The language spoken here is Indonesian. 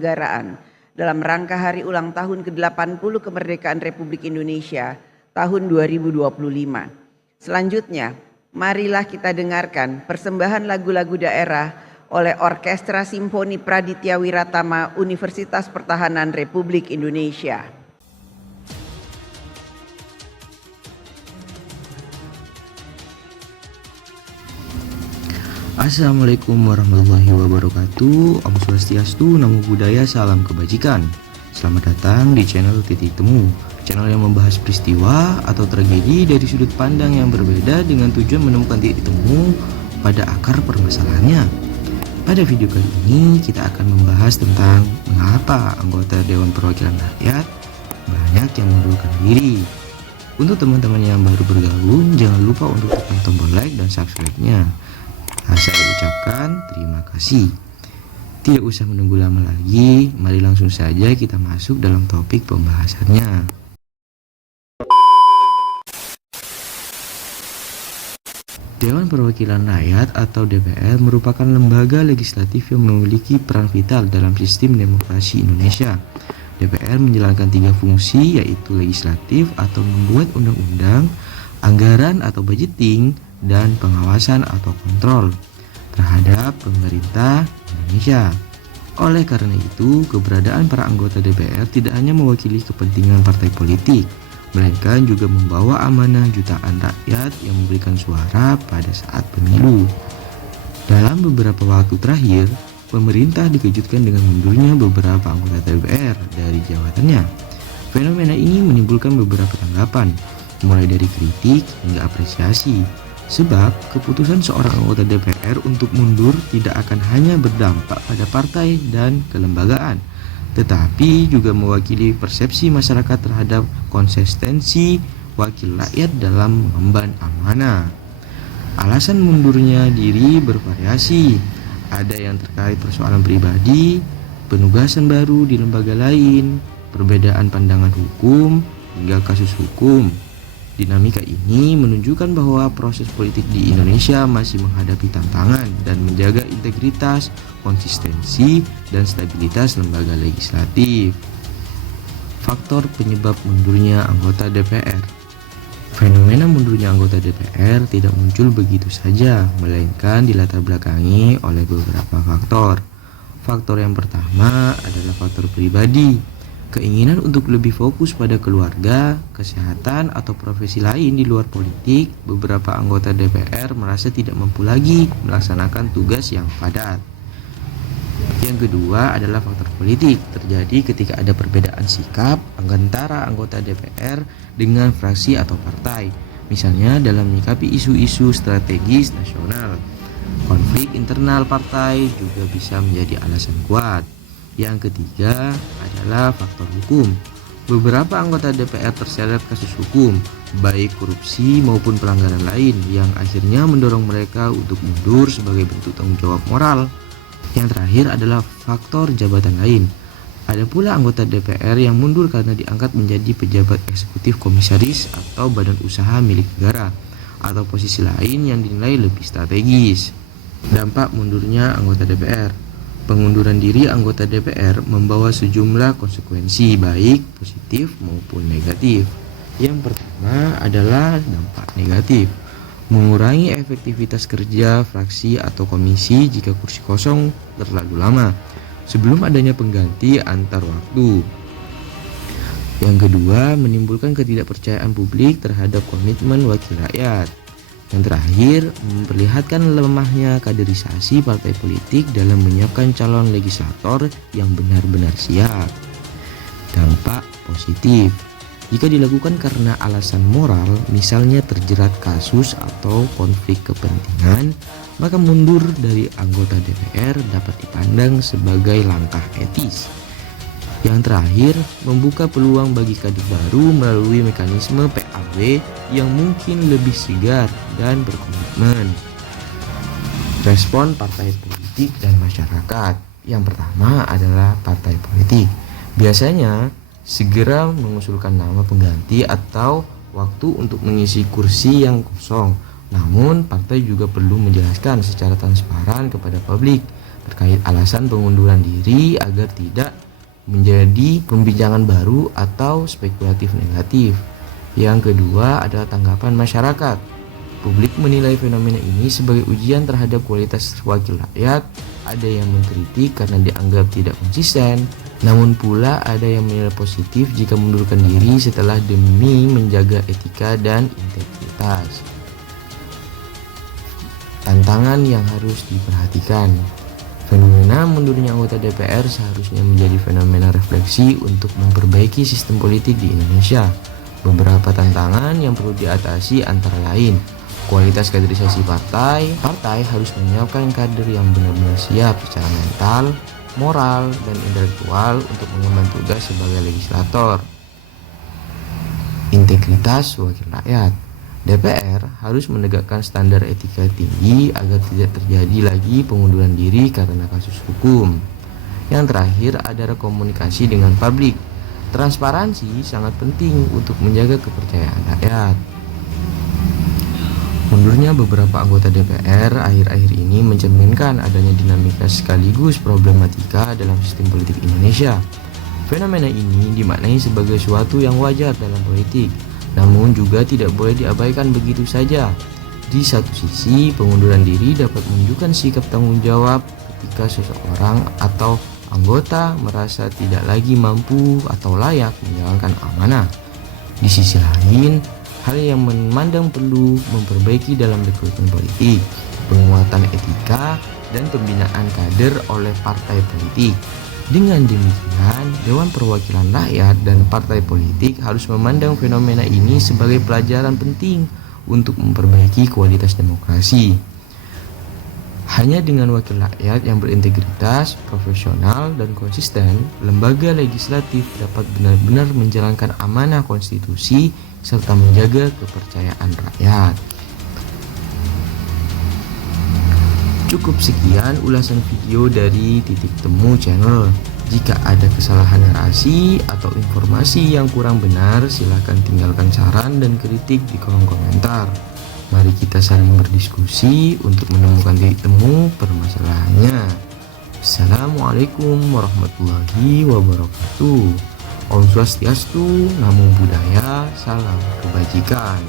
Kewarganegaraan dalam rangka Hari Ulang Tahun ke-80 Kemerdekaan Republik Indonesia tahun 2025. Selanjutnya, marilah kita dengarkan persembahan lagu-lagu daerah oleh Orkestra Simfoni Praditya Wiratama Universitas Pertahanan Republik Indonesia. Assalamualaikum warahmatullahi wabarakatuh. Om Swastiastu, Namo Buddhaya, salam kebajikan. Selamat datang di channel Titik Temu, channel yang membahas peristiwa atau tragedi dari sudut pandang yang berbeda dengan tujuan menemukan titik temu pada akar permasalahannya. Pada video kali ini kita akan membahas tentang mengapa anggota Dewan Perwakilan Rakyat banyak yang mengundurkan diri. Untuk teman-teman yang baru bergabung, jangan lupa untuk tekan tombol like dan subscribe-nya. Saya ucapkan terima kasih. Tidak usah menunggu lama lagi, mari langsung saja kita masuk dalam topik pembahasannya. Dewan Perwakilan Rakyat atau DPR merupakan lembaga legislatif yang memiliki peran vital dalam sistem demokrasi Indonesia. DPR menjalankan 3 fungsi, yaitu legislatif atau membuat undang-undang, anggaran atau budgeting, dan pengawasan atau kontrol terhadap pemerintah Indonesia. Oleh karena itu, keberadaan para anggota DPR tidak hanya mewakili kepentingan partai politik, melainkan juga membawa amanah jutaan rakyat yang memberikan suara pada saat pemilu. Dalam beberapa waktu terakhir, pemerintah dikejutkan dengan mundurnya beberapa anggota DPR dari jabatannya. Fenomena ini menimbulkan beberapa tanggapan, mulai dari kritik hingga apresiasi. Sebab keputusan seorang anggota DPR untuk mundur tidak akan hanya berdampak pada partai dan kelembagaan, tetapi juga mewakili persepsi masyarakat terhadap konsistensi wakil rakyat dalam mengemban amanah. Alasan mundurnya diri bervariasi, ada yang terkait persoalan pribadi, penugasan baru di lembaga lain, perbedaan pandangan hukum, hingga kasus hukum. Dinamika ini menunjukkan bahwa proses politik di Indonesia masih menghadapi tantangan dan menjaga integritas, konsistensi, dan stabilitas lembaga legislatif. Faktor penyebab mundurnya anggota DPR. Fenomena mundurnya anggota DPR tidak muncul begitu saja, melainkan dilatar belakangi oleh beberapa faktor. Faktor yang pertama adalah faktor pribadi. Keinginan untuk lebih fokus pada keluarga, kesehatan, atau profesi lain di luar politik, beberapa anggota DPR merasa tidak mampu lagi melaksanakan tugas yang padat. Yang kedua adalah faktor politik, terjadi ketika ada perbedaan sikap antara anggota DPR dengan fraksi atau partai, misalnya dalam menyikapi isu-isu strategis nasional. Konflik internal partai juga bisa menjadi alasan kuat. Yang ketiga adalah faktor hukum. Beberapa anggota DPR terseret kasus hukum, baik korupsi maupun pelanggaran lain, yang akhirnya mendorong mereka untuk mundur sebagai bentuk tanggung jawab moral. Yang terakhir adalah faktor jabatan lain. Ada pula anggota DPR yang mundur karena diangkat menjadi pejabat eksekutif komisaris atau badan usaha milik negara, atau posisi lain yang dinilai lebih strategis. Dampak mundurnya anggota DPR. Pengunduran diri anggota DPR membawa sejumlah konsekuensi baik positif maupun negatif. Yang pertama adalah dampak negatif, mengurangi efektivitas kerja fraksi atau komisi jika kursi kosong terlalu lama sebelum adanya pengganti antar waktu. Yang kedua, menimbulkan ketidakpercayaan publik terhadap komitmen wakil rakyat. Yang terakhir, memperlihatkan lemahnya kaderisasi partai politik dalam menyiapkan calon legislator yang benar-benar siap. Dampak positif, jika dilakukan karena alasan moral, misalnya terjerat kasus atau konflik kepentingan, maka mundur dari anggota DPR dapat dipandang sebagai langkah etis. Yang terakhir, membuka peluang bagi kader baru melalui mekanisme PAW yang mungkin lebih segar dan berkomitmen. Respon partai politik dan masyarakat. Yang pertama adalah partai politik. Biasanya segera mengusulkan nama pengganti atau waktu untuk mengisi kursi yang kosong. Namun, partai juga perlu menjelaskan secara transparan kepada publik terkait alasan pengunduran diri agar tidak menjadi pembincangan baru atau spekulatif negatif. Yang kedua adalah tanggapan masyarakat. Publik menilai fenomena ini sebagai ujian terhadap kualitas wakil rakyat. Ada yang mengkritik karena dianggap tidak konsisten, namun pula ada yang menilai positif jika mundurkan diri setelah demi menjaga etika dan integritas. Tantangan yang harus diperhatikan. Fenomena mundurnya anggota DPR seharusnya menjadi fenomena refleksi untuk memperbaiki sistem politik di Indonesia. Beberapa tantangan yang perlu diatasi antara lain: kualitas kaderisasi partai harus menyiapkan kader yang benar-benar siap secara mental, moral, dan intelektual untuk mengemban tugas sebagai legislator. Integritas wakil rakyat. DPR harus menegakkan standar etika tinggi agar tidak terjadi lagi pengunduran diri karena kasus hukum. Yang terakhir adalah komunikasi dengan publik. Transparansi sangat penting untuk menjaga kepercayaan rakyat. Mundurnya beberapa anggota DPR akhir-akhir ini mencerminkan adanya dinamika sekaligus problematika dalam sistem politik Indonesia. Fenomena ini dimaknai sebagai suatu yang wajar dalam politik, namun juga tidak boleh diabaikan begitu saja. Di satu sisi, pengunduran diri dapat menunjukkan sikap tanggung jawab ketika seseorang atau anggota merasa tidak lagi mampu atau layak menjalankan amanah. Di sisi lain, hal yang memandang perlu memperbaiki dalam rekrutmen politik, penguatan etika, dan pembinaan kader oleh partai politik. Dengan demikian, Dewan Perwakilan Rakyat dan partai politik harus memandang fenomena ini sebagai pelajaran penting untuk memperbaiki kualitas demokrasi. Hanya dengan wakil rakyat yang berintegritas, profesional, dan konsisten, lembaga legislatif dapat benar-benar menjalankan amanah konstitusi serta menjaga kepercayaan rakyat. Cukup sekian ulasan video dari Titik Temu Channel. Jika ada kesalahan narasi atau informasi yang kurang benar, silahkan tinggalkan saran dan kritik di kolom komentar. Mari kita saling berdiskusi untuk menemukan titik temu permasalahannya. Assalamualaikum warahmatullahi wabarakatuh. Om Swastiastu, Namo Buddhaya, salam kebajikan.